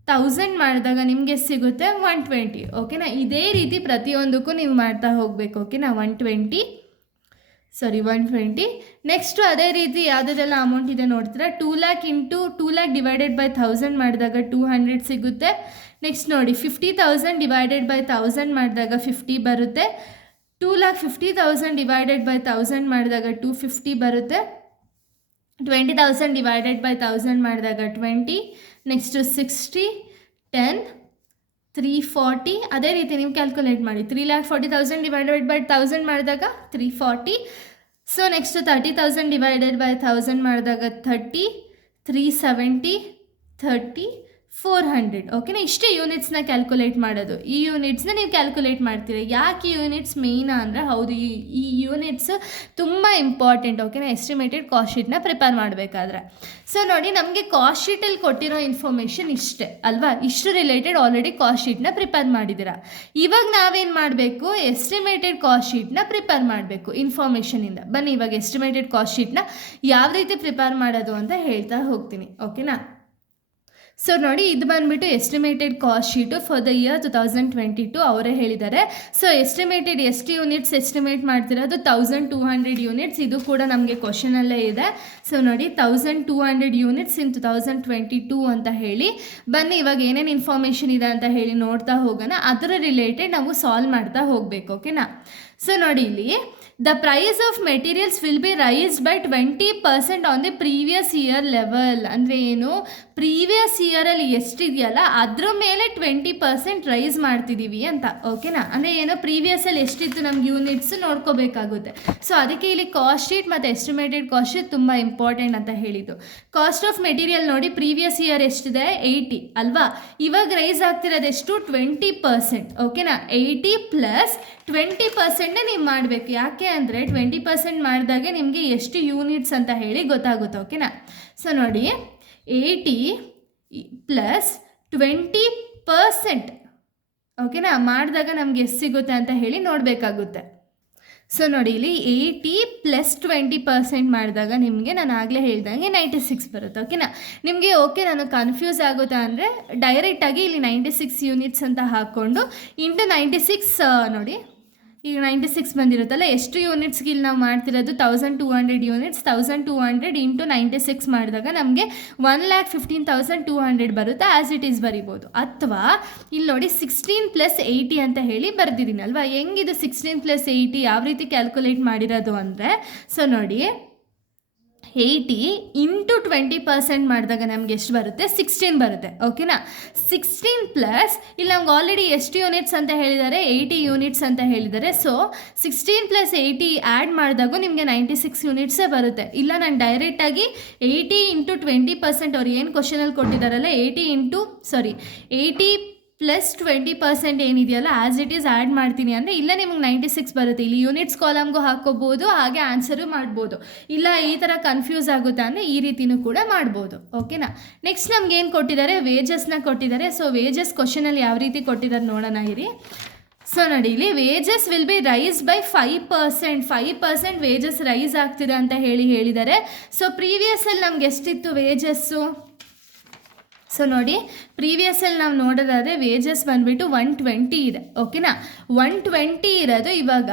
1000 ಮಾಡಿದಾಗ ನಿಮಗೆ ಸಿಗುತ್ತೆ 120. ಓಕೆನಾ, ಇದೇ ರೀತಿ ಪ್ರತಿಯೊಂದಕ್ಕೂ ನೀವು ಮಾಡ್ತಾ ಹೋಗಬೇಕು. ಓಕೆನಾ, 120. ನೆಕ್ಸ್ಟು ಅದೇ ರೀತಿ ಯಾವುದೆಲ್ಲ ಅಮೌಂಟ್ ಇದೆ ನೋಡ್ತೀರಾ, 2 lakh into 2 lakh divided by 1000 ಮಾಡಿದಾಗ 200 ಸಿಗುತ್ತೆ. ನೆಕ್ಸ್ಟ್ ನೋಡಿ 50,000 ಡಿವೈಡೆಡ್ ಬೈ 1000 ಮಾಡಿದಾಗ 50 ಬರುತ್ತೆ. 2,50,000 ಡಿವೈಡೆಡ್ ಬೈ 1000 ಮಾಡಿದಾಗ 250 ಬರುತ್ತೆ. 20,000 ಡಿವೈಡೆಡ್ ಬೈ 1000 ಮಾಡಿದಾಗ 20. ನೆಕ್ಸ್ಟು 60, 10, 340. ಅದೇ ರೀತಿ ನೀವು ಕ್ಯಾಲ್ಕುಲೇಟ್ ಮಾಡಿ. 3,40,000 ಡಿವೈಡೆಡ್ ಬೈ 1000 ಮಾಡಿದಾಗ 340. ಸೊ ನೆಕ್ಸ್ಟು 30,000 ಡಿವೈಡೆಡ್ ಬೈ 1000 ಮಾಡಿದಾಗ 30, 370, 30, 400. ಓಕೆನಾ, ಇಷ್ಟೇ ಯೂನಿಟ್ಸ್ನ ಕ್ಯಾಲ್ಕುಲೇಟ್ ಮಾಡೋದು. ಈ ಯೂನಿಟ್ಸ್ನ ನೀವು ಕ್ಯಾಲ್ಕುಲೇಟ್ ಮಾಡ್ತೀರಿ. ಯಾಕೆ ಯೂನಿಟ್ಸ್ ಮೇಯ್ನಾ ಅಂದರೆ, ಹೌದು, ಈ ಯೂನಿಟ್ಸ್ ತುಂಬ ಇಂಪಾರ್ಟೆಂಟ್. ಓಕೆನಾ, ಎಸ್ಟಿಮೇಟೆಡ್ ಕಾಸ್ಟ್ ಶೀಟ್ನ ಪ್ರಿಪೇರ್ ಮಾಡಬೇಕಾದ್ರೆ. ಸೊ ನೋಡಿ, ನಮಗೆ ಕಾಸ್ಟ್ ಶೀಟಲ್ಲಿ ಕೊಟ್ಟಿರೋ ಇನ್ಫಾರ್ಮೇಷನ್ ಇಷ್ಟೇ ಅಲ್ವಾ, ಇಷ್ಟು ರಿಲೇಟೆಡ್ ಆಲ್ರೆಡಿ ಕಾಸ್ಟ್ ಶೀಟ್ನ ಪ್ರಿಪೇರ್ ಮಾಡಿದ್ದೀರಾ. ಇವಾಗ ನಾವೇನು ಮಾಡಬೇಕು, ಎಸ್ಟಿಮೇಟೆಡ್ ಕಾಸ್ಟ್ ಶೀಟ್ನ ಪ್ರಿಪೇರ್ ಮಾಡಬೇಕು ಇನ್ಫಾರ್ಮೇಷನಿಂದ. ಬನ್ನಿ ಇವಾಗ ಎಸ್ಟಿಮೇಟೆಡ್ ಕಾಸ್ಟ್ ಶೀಟ್ನ ಯಾವ ರೀತಿ ಪ್ರಿಪೇರ್ ಮಾಡೋದು ಅಂತ ಹೇಳ್ತಾ ಹೋಗ್ತೀನಿ. ಓಕೆನಾ, ಸೊ ನೋಡಿ, ಇದು ಬಂದುಬಿಟ್ಟು estimated cost sheet for the year 2022 ಅವರೇ ಹೇಳಿದ್ದಾರೆ. ಸೊ ಎಸ್ಟಿಮೇಟೆಡ್ ಎಷ್ಟು ಯೂನಿಟ್ಸ್ ಎಸ್ಟಿಮೇಟ್ ಮಾಡ್ತಿರೋದು 1200 ಯೂನಿಟ್ಸ್. ಇದು ಕೂಡ ನಮಗೆ ಕ್ವಶನಲ್ಲೇ ಇದೆ. ಸೊ ನೋಡಿ, 1200 ಯೂನಿಟ್ಸ್ ಇನ್ 2022 ಅಂತ ಹೇಳಿ. ಬನ್ನಿ ಇವಾಗ ಏನೇನು ಇನ್ಫಾರ್ಮೇಷನ್ ಇದೆ ಅಂತ ಹೇಳಿ ನೋಡ್ತಾ ಹೋಗೋಣ. ಅದರ ರಿಲೇಟೆಡ್ ನಾವು ಸಾಲ್ವ್ ಮಾಡ್ತಾ ಹೋಗಬೇಕು. ಓಕೆನಾ, ಸೊ ನೋಡಿ, ಇಲ್ಲಿ the price of materials will be raised by 20% on the previous year level. ಅಂದರೆ ಏನು, ಪ್ರೀವಿಯಸ್ ಇಯರಲ್ಲಿ ಎಷ್ಟಿದೆಯಲ್ಲ ಅದ್ರ ಮೇಲೆ 20% ರೈಸ್ ಮಾಡ್ತಿದ್ದೀವಿ ಅಂತ. ಓಕೆನಾ, ಅಂದರೆ ಏನೋ ಪ್ರೀವಿಯಸಲ್ಲಿ ಎಷ್ಟಿತ್ತು ನಮ್ಗೆ ಯೂನಿಟ್ಸ್ ನೋಡ್ಕೋಬೇಕಾಗುತ್ತೆ. ಸೊ ಅದಕ್ಕೆ ಇಲ್ಲಿ ಕಾಸ್ಟ್ ಶೀಟ್ ಮತ್ತು ಎಸ್ಟಿಮೇಟೆಡ್ ಕಾಸ್ಟ್ ಶೀಟ್ ತುಂಬ ಇಂಪಾರ್ಟೆಂಟ್ ಅಂತ ಹೇಳಿದ್ದು. ಕಾಸ್ಟ್ ಆಫ್ ಮೆಟೀರಿಯಲ್ ನೋಡಿ, ಪ್ರೀವಿಯಸ್ ಇಯರ್ ಎಷ್ಟಿದೆ 80 ಅಲ್ವಾ, ಇವಾಗ ರೈಸ್ ಆಗ್ತಿರೋದೆಷ್ಟು 20%. ಓಕೆನಾ, 80 ಪ್ಲಸ್ 20% ನೀವು ಮಾಡಬೇಕು. ಯಾಕೆ ಅಂದರೆ 20% ಮಾಡಿದಾಗೆ ನಿಮಗೆ ಎಷ್ಟು ಯೂನಿಟ್ಸ್ ಅಂತ ಹೇಳಿ ಗೊತ್ತಾಗುತ್ತೆ. ಓಕೆನಾ, ಸೊ ನೋಡಿ 80 ಪ್ಲಸ್ 20%. ಓಕೆನಾ, ಮಾಡಿದಾಗ ನಮಗೆ ಎಷ್ಟು ಸಿಗುತ್ತೆ ಅಂತ ಹೇಳಿ ನೋಡಬೇಕಾಗುತ್ತೆ. ಸೊ ನೋಡಿ, ಇಲ್ಲಿ 80 ಪ್ಲಸ್ 20% ಮಾಡಿದಾಗ ನಿಮಗೆ ನಾನು ಆಗಲೇ ಹೇಳ್ದಂಗೆ 96 ಬರುತ್ತೆ. ಓಕೆನಾ, ನಿಮಗೆ ಓಕೆ ನಾನು ಕನ್ಫ್ಯೂಸ್ ಆಗುತ್ತಾ ಅಂದರೆ ಡೈರೆಕ್ಟಾಗಿ ಇಲ್ಲಿ 96 ಯೂನಿಟ್ಸ್ ಅಂತ ಹಾಕ್ಕೊಂಡು ಇಂಟು 96 ನೋಡಿ, ಈಗ 96 ಬಂದಿರುತ್ತಲ್ಲ, ಎಷ್ಟು ಯೂನಿಟ್ಸ್ಗೆ ಇಲ್ಲಿ ನಾವು ಮಾಡ್ತಿರೋದು 1200 ಯೂನಿಟ್ಸ್. 1200 ಇಂಟು 96 ಮಾಡಿದಾಗ ನಮಗೆ 1,15,200 ಬರುತ್ತೆ. ಆ್ಯಸ್ ಇಟ್ ಈಸ್ ಬರಿಬೋದು. ಅಥವಾ ಇಲ್ಲಿ ನೋಡಿ 16 ಪ್ಲಸ್ 80 ಅಂತ ಹೇಳಿ ಬರ್ದಿದ್ದೀನಿ ಅಲ್ವಾ. ಹೆಂಗಿದು 16 ಪ್ಲಸ್ 80 ಯಾವ ರೀತಿ ಕ್ಯಾಲ್ಕುಲೇಟ್ ಮಾಡಿರೋದು ಅಂದರೆ, ಸೊ ನೋಡಿ 80 ಇಂಟು 20% ಮಾಡಿದಾಗ ನಮ್ಗೆ ಎಷ್ಟು ಬರುತ್ತೆ 16 ಬರುತ್ತೆ. ಓಕೆನಾ, 16 ಪ್ಲಸ್ ಇಲ್ಲಿ ನಮ್ಗೆ ಆಲ್ರೆಡಿ ಎಷ್ಟು ಯೂನಿಟ್ಸ್ ಅಂತ ಹೇಳಿದ್ದಾರೆ 80 ಯೂನಿಟ್ಸ್ ಅಂತ ಹೇಳಿದ್ದಾರೆ. ಸೊ 16 ಪ್ಲಸ್ 80 ಆ್ಯಡ್ ಮಾಡಿದಾಗೂ ನಿಮಗೆ 96 ಯೂನಿಟ್ಸೇ ಬರುತ್ತೆ. ಇಲ್ಲ ನಾನು ಡೈರೆಕ್ಟಾಗಿ 80 ಇಂಟು 20% ಅವ್ರು ಏನು ಕ್ವಶನಲ್ಲಿ ಕೊಟ್ಟಿದ್ದಾರಲ್ಲ 80 ಪ್ಲಸ್ 20% ಏನಿದೆಯಲ್ಲ ಆ್ಯಸ್ ಇಟ್ ಈಸ್ ಆ್ಯಡ್ ಮಾಡ್ತೀನಿ ಅಂದರೆ ಇಲ್ಲ ನಿಮಗೆ 96 ಬರುತ್ತೆ. ಇಲ್ಲಿ ಯೂನಿಟ್ಸ್ ಕಾಲಮ್ಗೂ ಹಾಕ್ಕೋಬೋದು, ಹಾಗೆ ಆನ್ಸರು ಮಾಡ್ಬೋದು. ಇಲ್ಲ ಈ ಥರ ಕನ್ಫ್ಯೂಸ್ ಆಗುತ್ತೆ ಅಂದರೆ ಈ ರೀತಿಯೂ ಕೂಡ ಮಾಡ್ಬೋದು. ಓಕೆನಾ, ನೆಕ್ಸ್ಟ್ ನಮ್ಗೆ ಏನು ಕೊಟ್ಟಿದ್ದಾರೆ, ವೇಜಸ್ನ ಕೊಟ್ಟಿದ್ದಾರೆ. ಸೊ ವೇಜಸ್ ಕ್ವಶನಲ್ಲಿ ಯಾವ ರೀತಿ ಕೊಟ್ಟಿದ್ದಾರೆ ನೋಡೋಣ ಇರಿ. ಸೊ ನೋಡಿ, ಇಲ್ಲಿ wages will be rise by 5% wages rise ಆಗ್ತಿದೆ ಅಂತ ಹೇಳಿದ್ದಾರೆ. ಸೊ ಪ್ರೀವಿಯಸ್ಸಲ್ಲಿ ನಮ್ಗೆ ಎಷ್ಟಿತ್ತು ವೇಜಸ್ಸು, ಸೊ ನೋಡಿ ಪ್ರೀವಿಯಸ್ಸಲ್ಲಿ ನಾವು ನೋಡೋದಾದರೆ ವೇಜಸ್ ಬಂದುಬಿಟ್ಟು 120 ಇದೆ. ಓಕೆನಾ, 120 ಇರೋದು ಇವಾಗ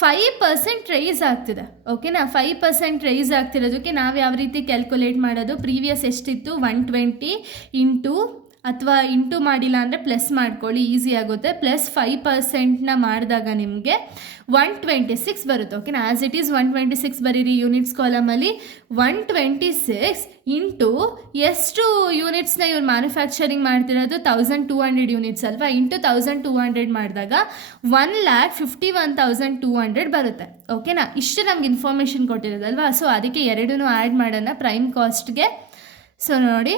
5% ರೈಸ್ ಆಗ್ತಿದೆ. ಓಕೆನಾ, 5% ರೈಸ್ ಆಗ್ತಿರೋದಕ್ಕೆ ನಾವು ಯಾವ ರೀತಿ ಕ್ಯಾಲ್ಕುಲೇಟ್ ಮಾಡೋದು, ಪ್ರೀವಿಯಸ್ ಎಷ್ಟಿತ್ತು 120 ಇಂಟು, ಅಥವಾ ಇಂಟು ಮಾಡಿಲ್ಲ ಅಂದರೆ ಪ್ಲಸ್ ಮಾಡ್ಕೊಳ್ಳಿ, ಈಸಿ ಆಗುತ್ತೆ. ಪ್ಲಸ್ 5%ನ ಮಾಡಿದಾಗ ನಿಮಗೆ 126 ಬರುತ್ತೆ. ಓಕೆನಾ, ಆ್ಯಸ್ ಇಟ್ ಈಸ್ 126 ಬರೀರಿ ಯೂನಿಟ್ಸ್ ಕಾಲಮಲ್ಲಿ. 126 ಇಂಟು ಎಷ್ಟು ಯೂನಿಟ್ಸ್ನ ಇವ್ರು ಮ್ಯಾನುಫ್ಯಾಕ್ಚರಿಂಗ್ ಮಾಡ್ತಿರೋದು 1200 ಯೂನಿಟ್ಸ್ ಅಲ್ವಾ, ಇಂಟು 1200 ಮಾಡಿದಾಗ 1,51,200 ಬರುತ್ತೆ. ಓಕೆನಾ, ಇಷ್ಟು ನಮ್ಗೆ ಇನ್ಫಾರ್ಮೇಷನ್ ಕೊಟ್ಟಿರೋದಲ್ವಾ. ಸೊ ಅದಕ್ಕೆ ಎರಡೂ ಆ್ಯಡ್ ಮಾಡೋಣ ಪ್ರೈಮ್ ಕಾಸ್ಟ್ಗೆ. ಸೊ ನೋಡಿ,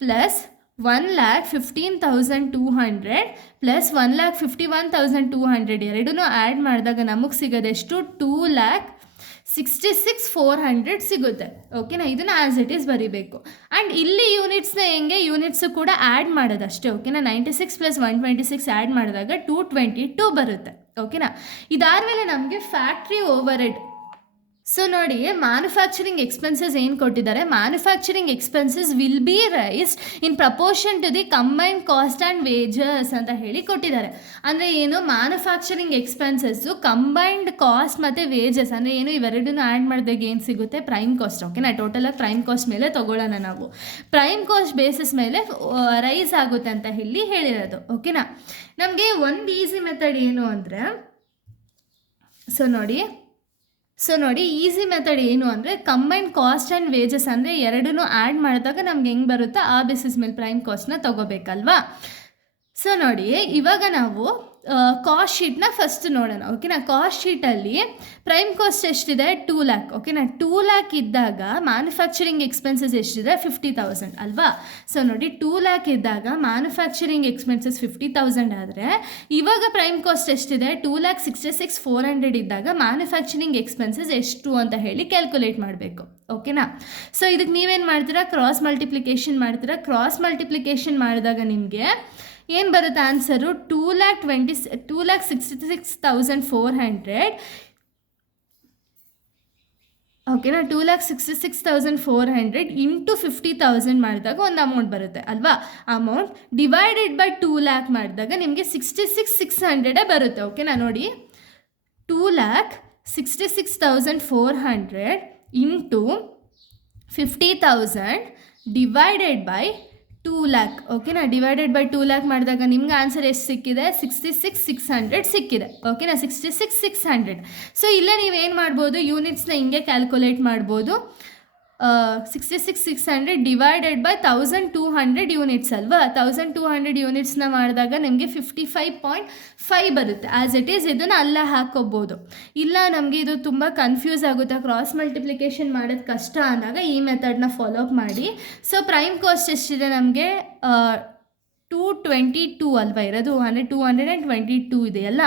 ಪ್ಲಸ್ 1,15,200 ಪ್ಲಸ್ 1,51,200 ಎರಡೂ ಆ್ಯಡ್ ಮಾಡಿದಾಗ ನಮಗೆ ಸಿಗೋದೆಷ್ಟು 2,66,400 ಸಿಗುತ್ತೆ. ಓಕೆನಾ, ಇದನ್ನು ಆ್ಯಸ್ ಇಟ್ ಈಸ್ ಬರೀಬೇಕು. ಆ್ಯಂಡ್ ಇಲ್ಲಿ ಯೂನಿಟ್ಸ್ನ ಹೆಂಗೆ, ಯೂನಿಟ್ಸು ಕೂಡ ಆ್ಯಡ್ ಮಾಡೋದಷ್ಟೇ. ಓಕೆನಾ, 96 ಪ್ಲಸ್ 126 ಆ್ಯಡ್ ಮಾಡಿದಾಗ 222 ಬರುತ್ತೆ. ಓಕೆನಾ, ಇದಾದಮೇಲೆ ನಮಗೆ ಫ್ಯಾಕ್ಟ್ರಿ ಓವರ್ ಹೆಡ್. ಸೊ ನೋಡಿ, ಮ್ಯಾನುಫ್ಯಾಕ್ಚರಿಂಗ್ ಎಕ್ಸ್ಪೆನ್ಸಸ್ ಏನು ಕೊಟ್ಟಿದ್ದಾರೆ, manufacturing expenses will be raised in proportion to the combined cost and wages ಅಂತ ಹೇಳಿ ಕೊಟ್ಟಿದ್ದಾರೆ. ಅಂದರೆ ಏನು, ಮ್ಯಾನುಫ್ಯಾಕ್ಚರಿಂಗ್ ಎಕ್ಸ್ಪೆನ್ಸಸ್ಸು ಕಂಬೈನ್ಡ್ ಕಾಸ್ಟ್ ಮತ್ತು ವೇಜಸ್ ಅಂದರೆ ಏನು, ಇವೆರಡನ್ನೂ ಆ್ಯಡ್ ಮಾಡಿದಾಗ ಏನು ಸಿಗುತ್ತೆ, ಪ್ರೈಮ್ ಕಾಸ್ಟ್. ಓಕೆನಾ, ಟೋಟಲಾಗಿ ಪ್ರೈಮ್ ಕಾಸ್ಟ್ ಮೇಲೆ ತೊಗೊಳ್ಳೋಣ ನಾವು. ಪ್ರೈಮ್ ಕಾಸ್ಟ್ ಬೇಸಿಸ್ ಮೇಲೆ ರೈಸ್ ಆಗುತ್ತೆ ಅಂತ ಹೇಳಿ ಹೇಳಿರೋದು. ಓಕೆನಾ, ನಮಗೆ ಒಂದು ಈಸಿ ಮೆಥಡ್ ಏನು ಅಂದರೆ, ಸೊ ನೋಡಿ ಈಸಿ ಮೆಥಡ್ ಏನು ಅಂದರೆ, ಕಂಬೈನ್ಡ್ ಕಾಸ್ಟ್ ಆ್ಯಂಡ್ ವೇಜಸ್ ಅಂದರೆ ಎರಡನ್ನೂ ಆ್ಯಡ್ ಮಾಡಿದಾಗ ನಮ್ಗೆ ಹೆಂಗೆ ಬರುತ್ತೋ ಆ ಬೇಸಿಸ್ ಮೇಲೆ ಪ್ರೈಮ್ ಕಾಸ್ಟ್ನ ತೊಗೋಬೇಕಲ್ವಾ. ಸೊ ನೋಡಿ, ಇವಾಗ ನಾವು ಕಾಸ್ಟ್ ಶೀಟ್ನ ಫಸ್ಟ್ ನೋಡೋಣ. ಓಕೆನಾ, ಕಾಸ್ಟ್ ಶೀಟಲ್ಲಿ ಪ್ರೈಮ್ ಕಾಸ್ಟ್ ಎಷ್ಟಿದೆ, 2 lakh. ಓಕೆನಾ, 2 lakh ಇದ್ದಾಗ ಮ್ಯಾನುಫ್ಯಾಕ್ಚರಿಂಗ್ ಎಕ್ಸ್ಪೆನ್ಸಸ್ ಎಷ್ಟಿದೆ, 50,000 ಅಲ್ವಾ. ಸೊ ನೋಡಿ, 2 lakh ಇದ್ದಾಗ ಮ್ಯಾನುಫ್ಯಾಕ್ಚರಿಂಗ್ ಎಕ್ಸ್ಪೆನ್ಸಸ್ 50,000 ಆದರೆ ಇವಾಗ ಪ್ರೈಮ್ ಕಾಸ್ಟ್ ಎಷ್ಟಿದೆ, 2,66,400 ಇದ್ದಾಗ ಮ್ಯಾನುಫ್ಯಾಕ್ಚರಿಂಗ್ ಎಕ್ಸ್ಪೆನ್ಸಸ್ ಎಷ್ಟು ಅಂತ ಹೇಳಿ ಕ್ಯಾಲ್ಕುಲೇಟ್ ಮಾಡಬೇಕು. ಓಕೆನಾ, ಸೊ ಇದಕ್ಕೆ ನೀವೇನು ಮಾಡ್ತೀರಾ, ಕ್ರಾಸ್ ಮಲ್ಟಿಪ್ಲಿಕೇಶನ್ ಮಾಡ್ತೀರಾ. ಕ್ರಾಸ್ ಮಲ್ಟಿಪ್ಲಿಕೇಶನ್ ಮಾಡಿದಾಗ ನಿಮಗೆ ಏನು ಬರುತ್ತೆ ಆನ್ಸರು, 2,66,400. ಓಕೆನಾ, 2,66,400 ಇಂಟು 50,000 ಮಾಡಿದಾಗ ಒಂದು ಅಮೌಂಟ್ ಬರುತ್ತೆ ಅಲ್ವಾ. ಅಮೌಂಟ್ ಡಿವೈಡೆಡ್ ಬೈ 2 lakh ಮಾಡಿದಾಗ ನಿಮಗೆ 66,600 ಬರುತ್ತೆ. ಓಕೆನಾ, ನೋಡಿ 2,66,400 ಇಂಟು 50,000 ಡಿವೈಡೆಡ್ ಬೈ 2 lakh. ಓಕೆನಾ, ಡಿವೈಡೆಡ್ ಬೈ 2 lakh ಮಾಡಿದಾಗ ನಿಮ್ಗೆ ಆನ್ಸರ್ ಎಷ್ಟು ಸಿಕ್ಕಿದೆ, 66,600 ಸಿಕ್ಕಿದೆ. ಓಕೆನಾ, 66,600. ಸೊ ಇಲ್ಲೇ ನೀವೇನು ಮಾಡ್ಬೋದು, ಯೂನಿಟ್ಸ್ನ ಹಿಂಗೆ ಕ್ಯಾಲ್ಕುಲೇಟ್ ಮಾಡ್ಬೋದು. 66,600 ಡಿವೈಡೆಡ್ ಬೈ 1,200 ಯೂನಿಟ್ಸ್ ಅಲ್ವಾ. 1,200 ಯೂನಿಟ್ಸ್ನ ಮಾಡಿದಾಗ ನಿಮಗೆ 55.5 ಬರುತ್ತೆ. ಆ್ಯಸ್ ಇಟ್ ಈಸ್ ಇದನ್ನು ಅಲ್ಲೇ ಹಾಕ್ಕೋಬೋದು. ಇಲ್ಲ ನಮಗೆ ಇದು ತುಂಬ ಕನ್ಫ್ಯೂಸ್ ಆಗುತ್ತೆ, ಕ್ರಾಸ್ ಮಲ್ಟಿಪ್ಲಿಕೇಶನ್ ಮಾಡೋದು ಕಷ್ಟ ಅಂದಾಗ ಈ ಮೆಥಡ್ನ ಫಾಲೋ ಅಪ್ ಮಾಡಿ. ಸೊ ಪ್ರೈಮ್ ಕಾಸ್ಟ್ ಎಷ್ಟಿದೆ ನಮಗೆ, 222 ಅಲ್ವಾ ಇರೋದು, 222 ಇದೆಯಲ್ಲ.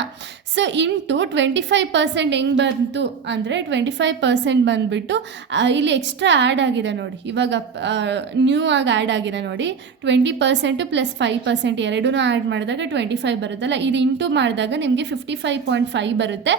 ಸೊ ಇಂಟು 25% ಹೆಂಗೆ ಬಂತು ಅಂದರೆ, 25% ಬಂದುಬಿಟ್ಟು ಇಲ್ಲಿ ಎಕ್ಸ್ಟ್ರಾ ಆ್ಯಡ್ ಆಗಿದೆ ನೋಡಿ, ಇವಾಗ ನ್ಯೂ ಆಗಿ ಆ್ಯಡ್ ಆಗಿದೆ ನೋಡಿ. 20% ಪ್ಲಸ್ 5% ಎರಡೂ ಆ್ಯಡ್ ಮಾಡಿದಾಗ 25 ಬರುತ್ತಲ್ಲ, ಇದು ಇಂಟು ಮಾಡಿದಾಗ ನಿಮಗೆ 55.5 ಬರುತ್ತೆ.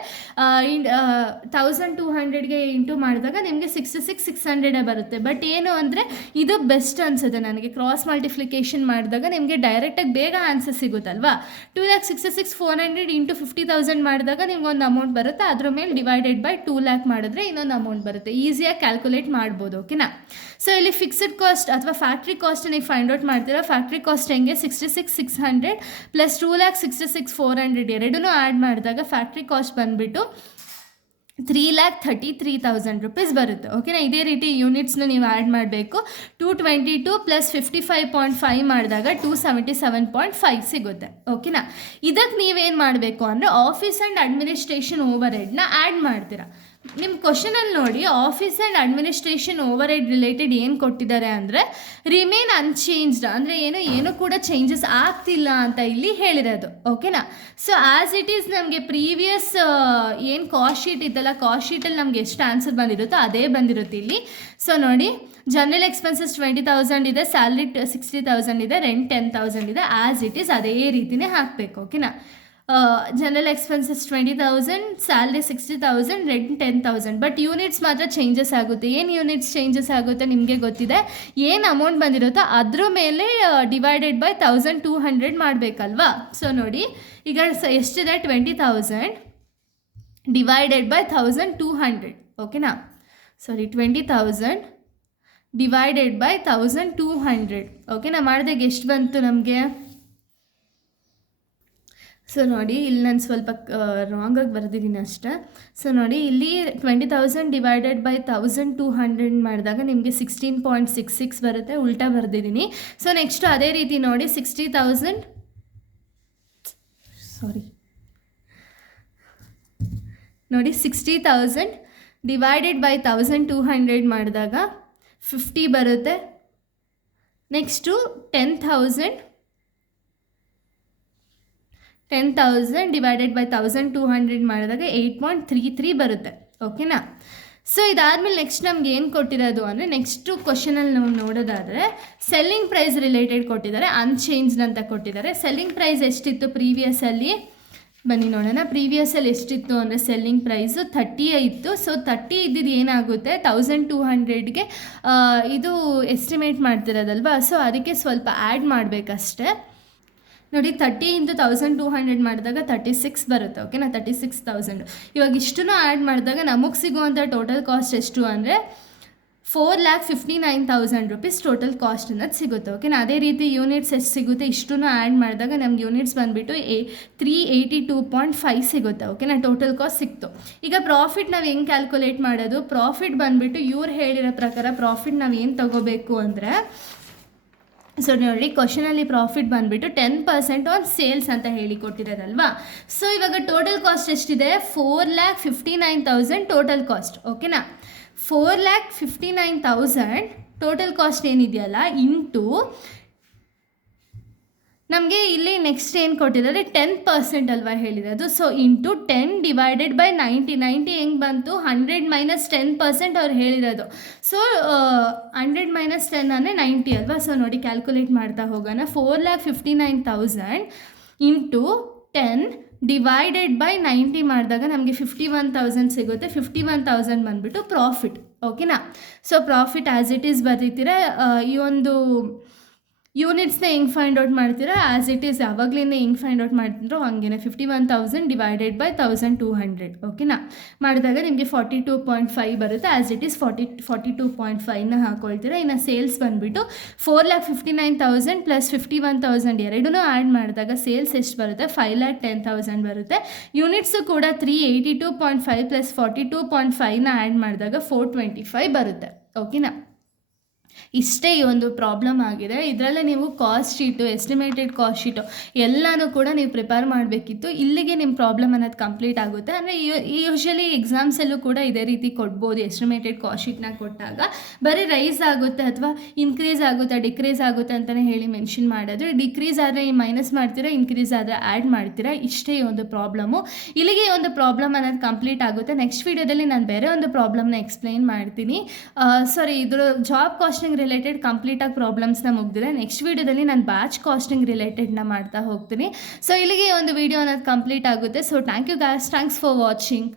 1,200ಗೆ ಇಂಟು ಮಾಡಿದಾಗ ನಿಮಗೆ 66,600 ಬರುತ್ತೆ. ಬಟ್ ಏನು ಅಂದರೆ ಇದು ಬೆಸ್ಟ್ ಅನಿಸುತ್ತೆ ನನಗೆ, ಕ್ರಾಸ್ ಮಲ್ಟಿಪ್ಲಿಕೇಶನ್ ಮಾಡಿದಾಗ ನಿಮಗೆ ಡೈರೆಕ್ಟಾಗಿ ಬೇಗ ಆನ್ಸರ್ ಸಿಗುತ್ತಲ್ವಾ. 2,66,400 ಇಂಟು 50,000 ಮಾಡಿದಾಗ ನಿಮ್ಗೆ ಒಂದು ಅಮೌಂಟ್ ಬರುತ್ತೆ, ಅದ್ರ ಮೇಲೆ ಡಿವೈಡೆಡ್ ಬೈ 2 lakh ಮಾಡಿದ್ರೆ ಇನ್ನೊಂದು ಅಮೌಂಟ್ ಬರುತ್ತೆ. ಈಸಿಯಾಗಿ ಕ್ಯಾಲ್ಕುಲೇಟ್ ಮಾಡ್ಬೋದು. ಓಕೆನಾ, ಸೊ ಇಲ್ಲಿ ಫಿಕ್ಸ್ಡ್ ಕಾಸ್ಟ್ ಅಥವಾ ಫ್ಯಾಕ್ಟ್ರಿ ಕಾಸ್ಟ್ ನೀವು ಫೈಂಡ್ ಔಟ್ ಮಾಡ್ತೀರಾ. ಫ್ಯಾಕ್ಟ್ರಿ ಕಾಸ್ಟ್ ಹೆಂಗೆ, 66,600 ಪ್ಲಸ್ 2,66,400 ಎರಡನ್ನೂ ಆ್ಯಡ್ ಮಾಡಿದಾಗ ಫ್ಯಾಕ್ಟ್ರಿ ಕಾಸ್ಟ್ ಬಂದುಬಿಟ್ಟು 3,33,000 ರೂಪೀಸ್ ಬರುತ್ತೆ. ಓಕೆನಾ, ಇದೇ ರೀತಿ ಯೂನಿಟ್ಸ್ನ ನೀವು ಆ್ಯಡ್ ಮಾಡಬೇಕು. 222 ಪ್ಲಸ್ 55.5 ಮಾಡಿದಾಗ 277.5 ಸಿಗುತ್ತೆ. ಓಕೆನಾ, ಇದಕ್ಕೆ ನೀವೇನು ಮಾಡಬೇಕು ಅಂದರೆ ಆಫೀಸ್ ಆ್ಯಂಡ್ ಅಡ್ಮಿನಿಸ್ಟ್ರೇಷನ್ ಓವರ್ ಹೆಡ್ನ ಆ್ಯಡ್ ಮಾಡ್ತೀರಾ. ನಿಮ್ಮ ಕ್ವಶನಲ್ಲಿ ನೋಡಿ, office and administration overhead related ಏನು ಕೊಟ್ಟಿದ್ದಾರೆ ಅಂದರೆ ರಿಮೇನ್ ಅನ್ಚೇಂಜ್ಡ್ ಅಂದರೆ ಏನು ಕೂಡ ಚೇಂಜಸ್ ಆಗ್ತಿಲ್ಲ ಅಂತ ಇಲ್ಲಿ ಹೇಳಿರೋದು. ಓಕೆನಾ, ಸೊ ಆ್ಯಸ್ ಇಟ್ ಈಸ್ ನಮಗೆ ಪ್ರೀವಿಯಸ್ ಏನು ಕಾಸ್ಟ್ ಶೀಟ್ ಇತ್ತಲ್ಲ, ಕಾಸ್ಟ್ ಶೀಟಲ್ಲಿ ನಮಗೆ ಎಷ್ಟು ಆನ್ಸರ್ ಬಂದಿರುತ್ತೋ ಅದೇ ಬಂದಿರುತ್ತೆ ಇಲ್ಲಿ. ಸೊ ನೋಡಿ, ಜನರಲ್ ಎಕ್ಸ್ಪೆನ್ಸಸ್ 20,000 ಇದೆ, ಸ್ಯಾಲ್ರಿ 60,000 ಇದೆ, ರೆಂಟ್ 10,000 ಇದೆ. ಆ್ಯಸ್ ಇಟ್ ಈಸ್ ಅದೇ ರೀತಿಯೇ ಹಾಕಬೇಕು. ಓಕೆನಾ, general expenses 20,000, salary 60,000, rent 10,000. But units ಮಾತ್ರ ಚೇಂಜಸ್ ಆಗುತ್ತೆ. ಏನು ಯೂನಿಟ್ಸ್ ಚೇಂಜಸ್ ಆಗುತ್ತೆ ನಿಮಗೆ ಗೊತ್ತಿದೆ. ಏನು ಅಮೌಂಟ್ ಬಂದಿರುತ್ತೋ ಅದ್ರ ಮೇಲೆ ಡಿವೈಡೆಡ್ ಬೈ 1,200 ಮಾಡಬೇಕಲ್ವಾ. ಸೊ ನೋಡಿ, ಈಗ ಎಷ್ಟಿದೆ, 20,000 ಡಿವೈಡೆಡ್ ಬೈ 1,200. ಓಕೆನಾ, ಸಾರಿ 20,000 ಡಿವೈಡೆಡ್ ಬೈ 1,200. ಓಕೆನಾ, ಮಾಡಿದಾಗ ಎಷ್ಟು ಬಂತು ನಮಗೆ. ಸೊ ನೋಡಿ, ಇಲ್ಲಿ ನಾನು ಸ್ವಲ್ಪ ರಾಂಗಾಗಿ ಬರೆದಿದ್ದೀನಿ ಅಷ್ಟೇ. ಸೊ ನೋಡಿ, ಇಲ್ಲಿ 20,000 ಡಿವೈಡೆಡ್ ಬೈ 1,200 ಮಾಡಿದಾಗ ನಿಮಗೆ 16.66 ಬರುತ್ತೆ, ಉಲ್ಟಾ ಬರೆದಿದ್ದೀನಿ. ಸೊ ನೆಕ್ಸ್ಟು ಅದೇ ರೀತಿ ನೋಡಿ, 60,000 ನೋಡಿ 60,000 ಡಿವೈಡೆಡ್ ಬೈ 1,200 ಮಾಡಿದಾಗ 50 ಬರುತ್ತೆ. ನೆಕ್ಸ್ಟು 10,000 ಡಿವೈಡೆಡ್ ಬೈ 1,200 ಮಾಡಿದಾಗ 8.33 ಬರುತ್ತೆ. ಓಕೆನಾ, ಸೊ ಇದಾದಮೇಲೆ ನೆಕ್ಸ್ಟ್ ನಮ್ಗೆ ಏನು ಕೊಟ್ಟಿರೋದು ಅಂದರೆ, ನೆಕ್ಸ್ಟು ಕ್ವಶನಲ್ಲಿ ನಾವು ನೋಡೋದಾದರೆ ಸೆಲ್ಲಿಂಗ್ ಪ್ರೈಸ್ ರಿಲೇಟೆಡ್ ಕೊಟ್ಟಿದ್ದಾರೆ, ಅನ್ಚೇಂಜ್ಡ್ ಅಂತ ಕೊಟ್ಟಿದ್ದಾರೆ. ಸೆಲ್ಲಿಂಗ್ ಪ್ರೈಸ್ ಎಷ್ಟಿತ್ತು ಪ್ರೀವಿಯಸ್ಸಲ್ಲಿ, ಬನ್ನಿ ನೋಡೋಣ. ಪ್ರೀವಿಯಸಲ್ಲಿ ಎಷ್ಟಿತ್ತು ಅಂದರೆ ಸೆಲ್ಲಿಂಗ್ ಪ್ರೈಸು 30 ಇತ್ತು. ಸೊ 30 ಇದ್ದಿದ್ದು ಏನಾಗುತ್ತೆ 1200ಗೆ ಇದು ಎಸ್ಟಿಮೇಟ್ ಮಾಡ್ತಿರೋದಲ್ವಾ. ಸೊ ಅದಕ್ಕೆ ಸ್ವಲ್ಪ ಆ್ಯಡ್ ಮಾಡಬೇಕಷ್ಟೆ. ನೋಡಿ 30 ಇಂಟು 1200 ಮಾಡಿದಾಗ 36 ಬರುತ್ತೆ. ಓಕೆನಾ, 36,000. ಇವಾಗ ಇಷ್ಟನ್ನು ಆ್ಯಡ್ ಮಾಡಿದಾಗ ನಮಗೆ ಸಿಗುವಂಥ ಟೋಟಲ್ ಕಾಸ್ಟ್ ಎಷ್ಟು ಅಂದರೆ 4,59,000 ರೂಪೀಸ್ ಟೋಟಲ್ ಕಾಸ್ಟ್ ಅನ್ನೋದು ಸಿಗುತ್ತೆ. ಓಕೆನಾ, ಅದೇ ರೀತಿ ಯೂನಿಟ್ಸ್ ಎಷ್ಟು ಸಿಗುತ್ತೆ ಇಷ್ಟನ್ನು ಆ್ಯಡ್ ಮಾಡಿದಾಗ ನಮ್ಗೆ ಯೂನಿಟ್ಸ್ ಬಂದುಬಿಟ್ಟು 382.5 ಸಿಗುತ್ತೆ. ಓಕೆನಾ, ಟೋಟಲ್ ಕಾಸ್ಟ್ ಸಿಕ್ತು. ಈಗ ಪ್ರಾಫಿಟ್ ನಾವು ಹೆಂಗೆ ಕ್ಯಾಲ್ಕುಲೇಟ್ ಮಾಡೋದು? ಪ್ರಾಫಿಟ್ ಬಂದುಬಿಟ್ಟು ಇವ್ರು ಹೇಳಿರೋ ಪ್ರಕಾರ ಪ್ರಾಫಿಟ್ ನಾವು ಏನು ತೊಗೋಬೇಕು ಅಂದರೆ, ಸೊ ನೋಡಿ ಕ್ವಶನಲ್ಲಿ ಪ್ರಾಫಿಟ್ ಬಂದುಬಿಟ್ಟು 10% ಆನ್ ಸೇಲ್ಸ್ ಅಂತ ಹೇಳಿ ಕೊಟ್ಟಿರೋದಲ್ವಾ. ಸೊ ಇವಾಗ ಟೋಟಲ್ ಕಾಸ್ಟ್ ಎಷ್ಟಿದೆ? 4,59,000 ಟೋಟಲ್ ಕಾಸ್ಟ್. ಓಕೆನಾ, 4,59,000 ಟೋಟಲ್ ಕಾಸ್ಟ್ ಏನಿದೆಯಲ್ಲ ಇಂಟು ನಮಗೆ ಇಲ್ಲಿ ನೆಕ್ಸ್ಟ್ ಏನು ಕೊಟ್ಟಿದ್ದಾರೆ 10% ಅಲ್ವಾ ಹೇಳಿರೋದು. ಸೊ ಇಂಟು 10 ಡಿವೈಡೆಡ್ ಬೈ 90 ಹೆಂಗೆ ಬಂತು? 100 - 10% ಅವ್ರು ಹೇಳಿರೋದು. ಸೊ 100 - 10 ಅಂದರೆ 90 ಅಲ್ವಾ. ಸೊ ನೋಡಿ ಕ್ಯಾಲ್ಕುಲೇಟ್ ಮಾಡ್ತಾ ಹೋಗೋಣ. 4,59,000 ಇಂಟು 10 ಡಿವೈಡೆಡ್ ಬೈ 90 ಮಾಡಿದಾಗ ನಮಗೆ 51,000 ಸಿಗುತ್ತೆ. 51,000 ಬಂದುಬಿಟ್ಟು ಪ್ರಾಫಿಟ್. ಓಕೆನಾ, so profit as it is ಬರೀತೀರಾ. ಈ ಒಂದು ಯೂನಿಟ್ಸ್ನ ಹೆಂಗೆ ಫೈಂಡ್ ಔಟ್ ಮಾಡ್ತೀರಾ? ಆ್ಯಸ್ ಇಟ್ ಈಸ್ ಯಾವಾಗಲಿಂದ ಹೆಂಗೆ ಫೈಂಡ್ ಔಟ್ ಮಾಡ್ತಿರೋ ಹಂಗೆ 51,000 ಡಿವೈಡೆಡ್ ಬೈ 1,200. ಓಕೆನಾ, ಮಾಡಿದಾಗ ನಿಮಗೆ 42.5 ಬರುತ್ತೆ. ಆ್ಯಸ್ ಇಟ್ ಈಸ್ 42.5ನ ಹಾಕ್ಕೊಳ್ತೀರಾ. ಇನ್ನು ಸೇಲ್ಸ್ ಬಂದುಬಿಟ್ಟು 4,59,000 ಪ್ಲಸ್ 51,000 ಎರಡೂ ಆ್ಯಡ್ ಮಾಡಿದಾಗ ಸೇಲ್ಸ್ ಎಷ್ಟು ಬರುತ್ತೆ? 5,10,000 ಬರುತ್ತೆ. ಯೂನಿಟ್ಸು ಕೂಡ 382.5 ಪ್ಲಸ್ 42.5ನ ಆ್ಯಡ್ ಮಾಡಿದಾಗ 425 ಬರುತ್ತೆ. ಓಕೆನಾ, ಇಷ್ಟೇ ಈ ಒಂದು ಪ್ರಾಬ್ಲಮ್ ಆಗಿದೆ. ಇದರಲ್ಲೇ ನೀವು cost sheet, estimated cost sheet ಎಲ್ಲನೂ ಕೂಡ ನೀವು ಪ್ರಿಪೇರ್ ಮಾಡಬೇಕಿತ್ತು. ಇಲ್ಲಿಗೆ ನಿಮ್ಮ ಪ್ರಾಬ್ಲಮ್ ಅನ್ನೋದು ಕಂಪ್ಲೀಟ್ ಆಗುತ್ತೆ. ಅಂದರೆ ಯೂಶ್ವಲಿ ಎಕ್ಸಾಮ್ಸಲ್ಲೂ ಕೂಡ ಇದೇ ರೀತಿ ಕೊಡ್ಬೋದು. ಎಸ್ಟಿಮೇಟೆಡ್ ಕಾಸ್ಟ್ ಶೀಟ್ನ ಕೊಟ್ಟಾಗ ಬರೀ ರೈಸ್ ಆಗುತ್ತೆ ಅಥವಾ ಇನ್ಕ್ರೀಸ್ ಆಗುತ್ತೆ, ಡಿಕ್ರೀಸ್ ಆಗುತ್ತೆ ಅಂತಲೇ ಹೇಳಿ ಮೆನ್ಷನ್ ಮಾಡೋದು. ಡಿಕ್ರೀಸ್ ಆದರೆ ಮೈನಸ್ ಮಾಡ್ತೀರಾ, ಇನ್ಕ್ರೀಸ್ ಆದರೆ ಆ್ಯಡ್ ಮಾಡ್ತೀರಾ. ಇಷ್ಟೇ ಈ ಒಂದು ಪ್ರಾಬ್ಲಮ್ಮು. ಇಲ್ಲಿಗೆ ಈ ಒಂದು ಪ್ರಾಬ್ಲಮ್ ಅನ್ನೋದು ಕಂಪ್ಲೀಟ್ ಆಗುತ್ತೆ. ನೆಕ್ಸ್ಟ್ ವೀಡಿಯೋದಲ್ಲಿ ನಾನು ಬೇರೆ ಒಂದು ಪ್ರಾಬ್ಲಮ್ನ ಎಕ್ಸ್ಪ್ಲೈನ್ ಮಾಡ್ತೀನಿ. ಇದ್ರ ಜಾಬ್ ಕಾಸ್ಟಿಂಗ್ ರಿಲೇಟೆಡ್ ಕಂಪ್ಲೀಟಾಗಿ ಪ್ರಾಬ್ಲಮ್ಸ್ನ ಮುಗಿದಿದೆ. ನೆಕ್ಸ್ಟ್ ವೀಡಿಯೋದಲ್ಲಿ ನಾನು ಬ್ಯಾಚ್ ಕಾಸ್ಟಿಂಗ್ ರಿಲೇಟೆಡ್ನ ಮಾಡ್ತಾ ಹೋಗ್ತೀನಿ. ಸೊ ಇಲ್ಲಿಗೆ ಒಂದು ವಿಡಿಯೋ ಅನ್ನೋದು ಕಂಪ್ಲೀಟ್ ಆಗುತ್ತೆ. So thank you guys, thanks for watching.